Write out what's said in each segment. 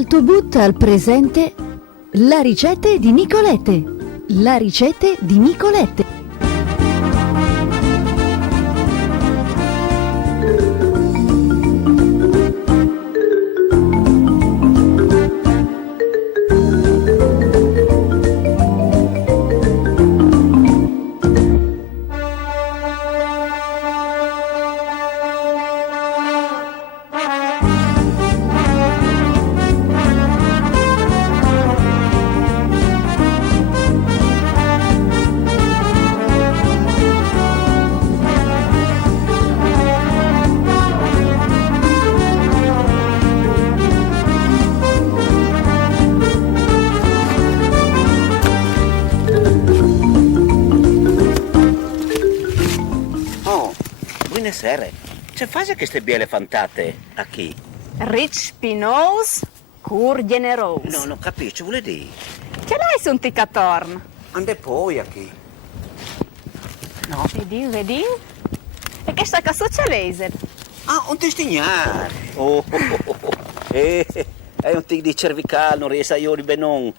Dal Tobut al presente, la ricette di Nicolette. La ricette di Nicolette. Buonasera, c'è fase queste biele fantate a chi? Rich Pinose, cur generoso. No, non capisco, vuole dire? Ce l'hai su un ticcatorn? Ande poi a chi? No. Vedi? E che sta cassuccia laser? Ah, un testignare. Oh. È un tic di cervicale, non riesce a io di benon.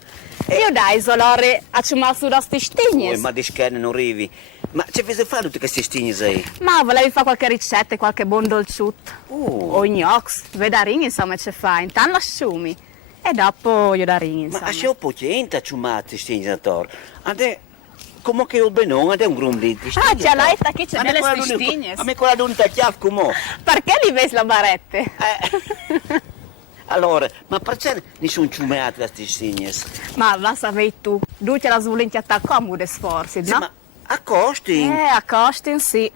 Io dai, solore, a ciumar su da sti stignes. Ma di scherne non arrivi. Ma ci fai fare tutte queste stigne sei? Ma volevi fare qualche ricetta, qualche buon dolciutto? O gnocchi, vedarin insomma ce fai, intanto lasciumi. E dopo io darin insomma. Ma se ho potente a ciumare queste stigne attorno. Ade, come che il benon, ade un grum di stigne. Ah, ce l'hai, sta chi c'è delle stigne. A me quella d'unità chiave come? Perché li vedi la barette? Allora, ma perché nessun ciumeato queste stigne? Ma la sapevi tu, tu ce la svolenti attaccare a sforzi, sì, no? Ma a costi? A costi sì.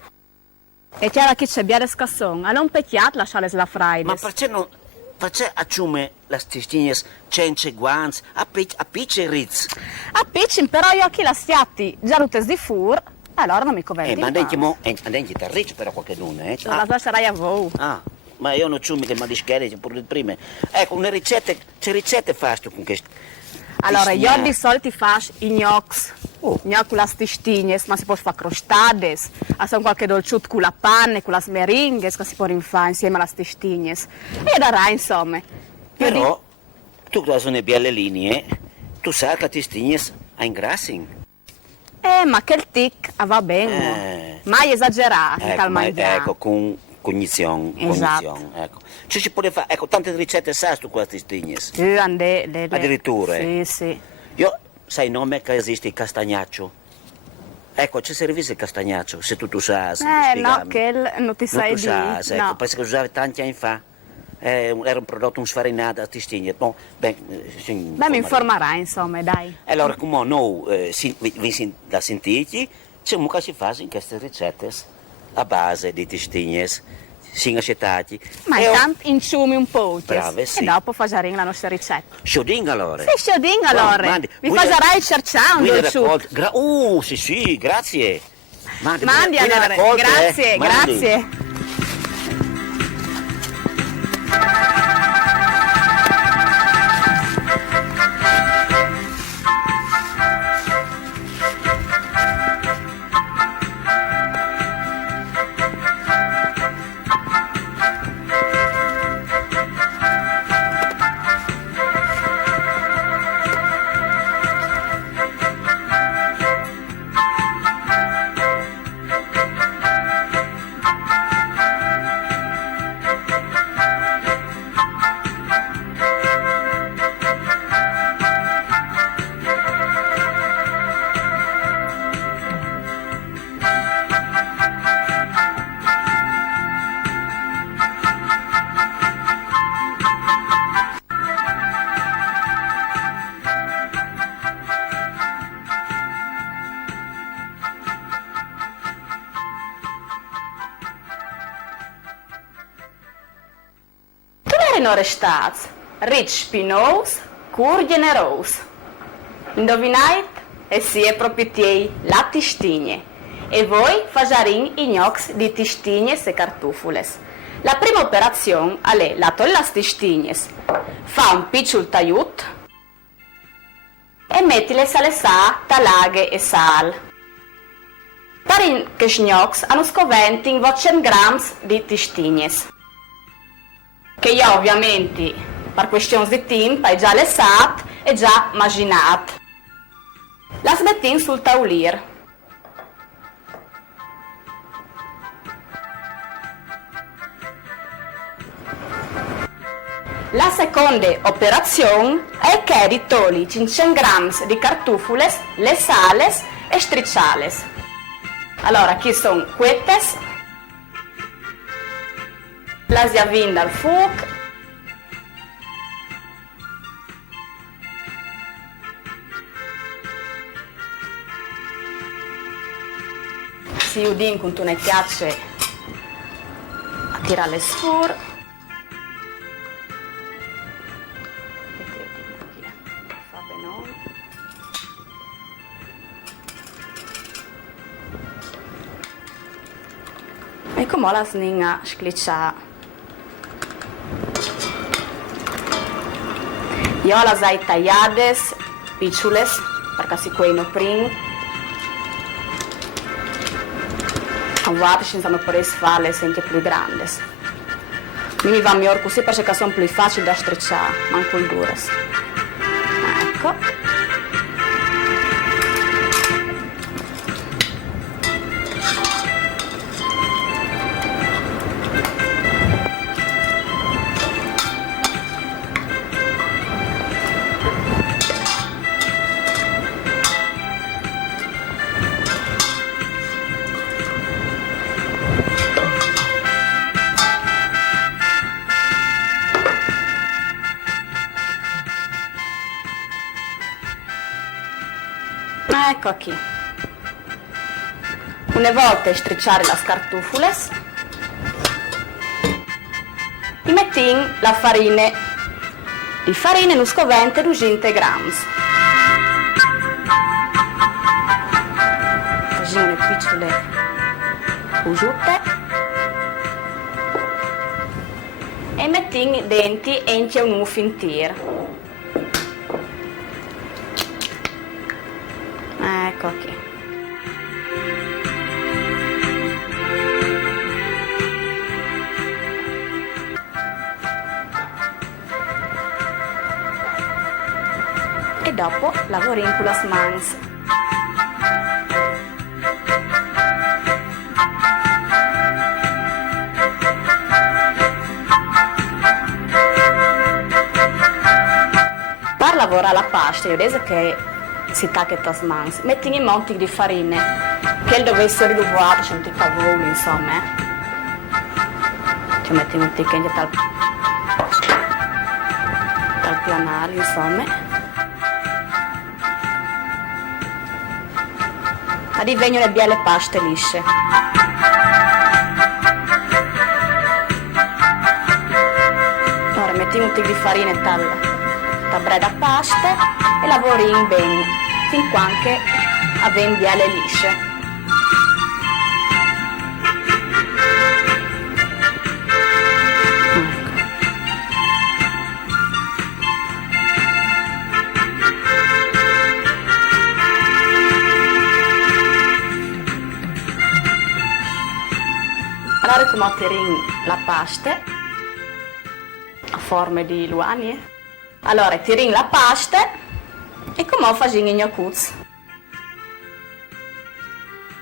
E c'era chi c'è biare scasson, a non pecchiat lasciare la fraide. Ma perché non... Perché a ciume le stigne cence guanz, a picce rizz? A piccin, però io chi la stiatti già tutte di fur, allora non mi conventi. Ma andiamo mo, andiamo a ricci però qualche d'una, La lascerai a voi. Ah, ma io non ciumi che mi dischede pure prima. Ecco, c'è ricette fasto con che... Allora, io di solito faccio i gnocchi. Gnocchi con le stistignes, ma si può fare crostades. Sono qualche dolciutto con la panna, con le meringhe, che si può rinfare insieme alle stistignes. E darà, insomma. Però, tu che sono belle linee, tu sai che le stistignes ha ingrassing. Ma che il tic va bene. Mai esagerato, ecco, con cognizione. Esatto. Ecco. Ci si può fare, ecco, tante ricette sai su queste stignes. Addirittura. Sì. Io sai il nome che esiste il castagnaccio? Ecco, ci servisse il castagnaccio, se tu sai. No, che non ti sai dire. Ecco, No. penso che usava tanti anni fa. Era un prodotto sfarinato a stigne. Beh, mi informerai, insomma, dai. Allora, come noi da sentiti, c'è un che si fa in queste ricette a base di tistignes, sin accettati. Ma intanto inciumi un po', brave, sì. E dopo farai la nostra ricetta. Scioding allora? Sì, scioding allora. Mi farai cercare un dolciutto. Sì, grazie. Mandi allora, grazie. Non restate, rich pinose, cur generoso. Indovinate? E si è proprio tie, la tistigne. E voi fajarin i gnocchi di tistigne e cartufules. La prima operazione è la tolla tistigne, fa un piccolo tagliut e mettile salsa, talaghe e sal. Parin che gnocchi hanno scoventi in 200 grams di tistigne. Che io ovviamente per questioni di tempo, hai già lesat e già immaginat. La smettin sul taulir. La seconda operazione è che di togli 500 grammi di cartufules, le sales e stricciales. Allora, qui sono quetes, las avvin dal fuoco, si udin con tu ne piace a tirare le sfur. E come la sninga scliccia. Io la sai tagliades, picciules, perché si quei no prin. A volte ci sono per fare senti più grandi. Mi va miglior così perché sono più facili da strecciare, manco il dures. Ecco. Ecco qui. Una volta strecciare le cartufules, e metti in la farina. Di farina in un scovente 200 grammi. Facciamo le piccole usute e metti in denti e in un muffin tir. Ecco qui. E dopo lavoriamo con le mans. Per lavorare la pasta, io adesso che si tacca le mans, metti in monti di farina, che dovesse riduare, c'è un tipo a volo, insomma. Ci metti un ticchio dal planale, insomma. Ma divengono belle paste lisce. Ora metti un ticchio di farina e tal breda paste e lavori in bene. Fin quando avem biele lisce. Allora come tirin la pasta a forma di luani. Allora tirin la pasta e come faccio in gnocchi?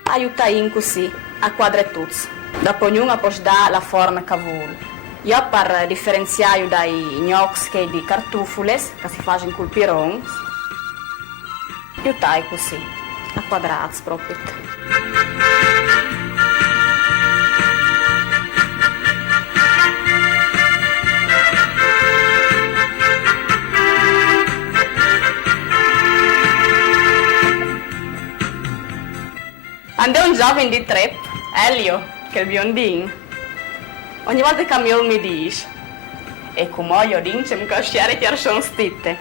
Aiuta in così, a quadrettuzzi. Dopo ognuno può dare la forma che vuole. Io per differenziare dai gnocchi che di cartufules, che si fanno in col piron, io taglio così, a quadrati proprio. Andò un giovane di Trep, Elio, che è il biondin. Ogni volta che mi dice, e come io dico, mi conoscere che sono stitte.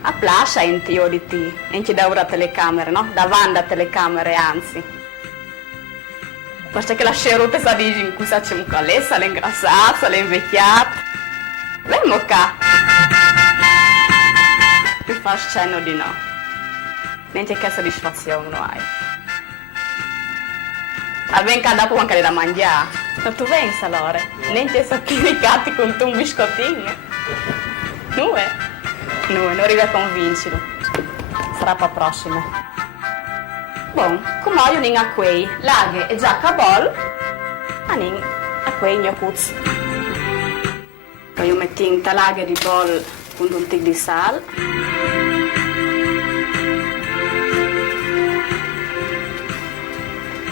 A plascia in tio di ti, e ci da ora telecamere, no? Davanti a telecamere, anzi. Basta che la scerute sa dice in cui sa c'è un calessa, l'è ingrassata, l'è invecchiata. Vengo qua. Mi fa cenno di no. Niente che soddisfazione non hai. Venga dopo anche da mangiare. Ma tu pensa allora, niente sottiliccati con un biscottino. Non arriva a convincerlo. Sarà per la prossima. Bom, come io non ho quei laghe e già cabol, ma non a quei gnocuz. Poi io metto in talaghe di bol con un tic di sal.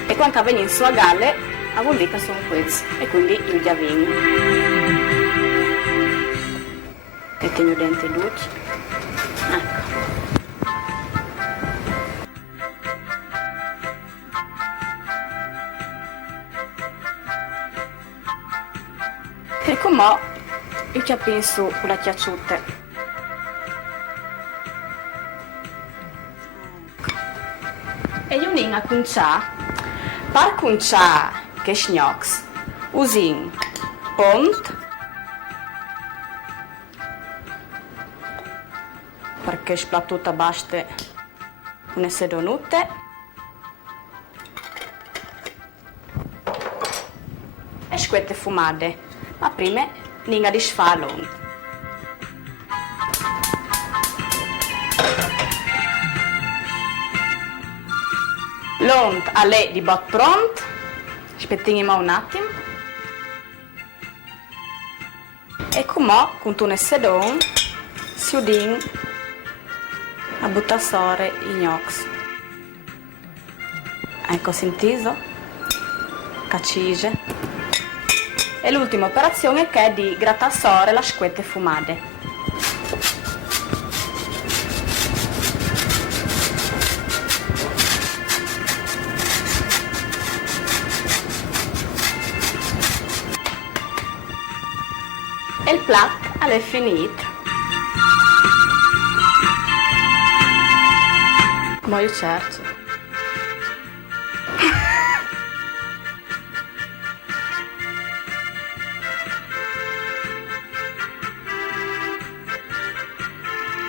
E quando viene in sua galle, vuol dire che sono questi. E quindi io già vengo. E tengo dentro i luci. Ecco. E come io ci penso con la chiacciute. E io non a conciare. Per conciare che schnocks, usin pont, perché splattutta basta una sedonute, e squette fumate, ma prima ninga di sfalon. L'ont alle di bot pront, aspettiamo un attimo. E come con un sedon si udin a buttassore i gnocchi. Ecco sentito? Cacige. E l'ultima operazione che è di grattassore la squette fumate. E il plat è finito. Ma io cerco.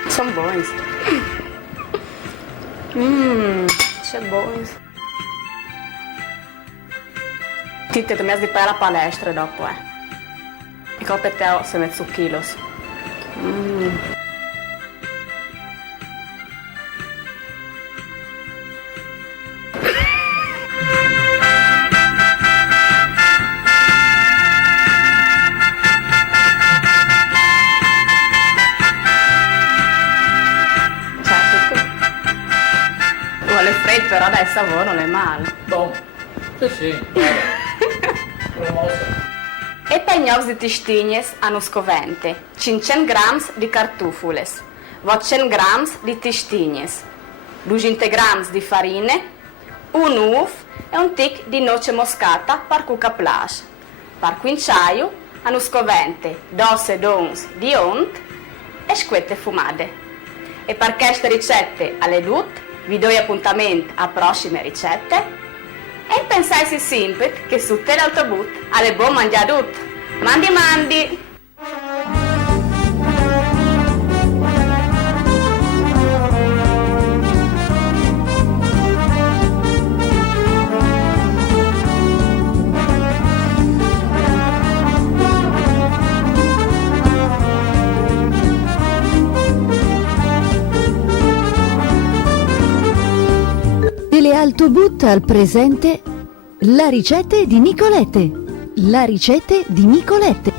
Sono buoni. C'è buoni. Tite, dobbiamo di fare la palestra dopo, I coppeteo se mezzo chilos. Vuole freddo, però dai, il sapore non è male. Bom, sì, promossa. E per gnocchi di tistignes hanno scovente 500 grams di cartufules, 200 grams di tistignes, 200 grams di farine, un uovo e un tic di noce moscata per cuca plage. Per quinciaio hanno scovente 2 sedons di ont e squette fumate. E per queste ricette alle dut vi do appuntamento a prossime ricette. E pensai sempre che su l'autobus alle buon mangiare tutto. Mandi mandi! Telealtobut al presente la ricette di Nicolette. La ricette di Nicolette.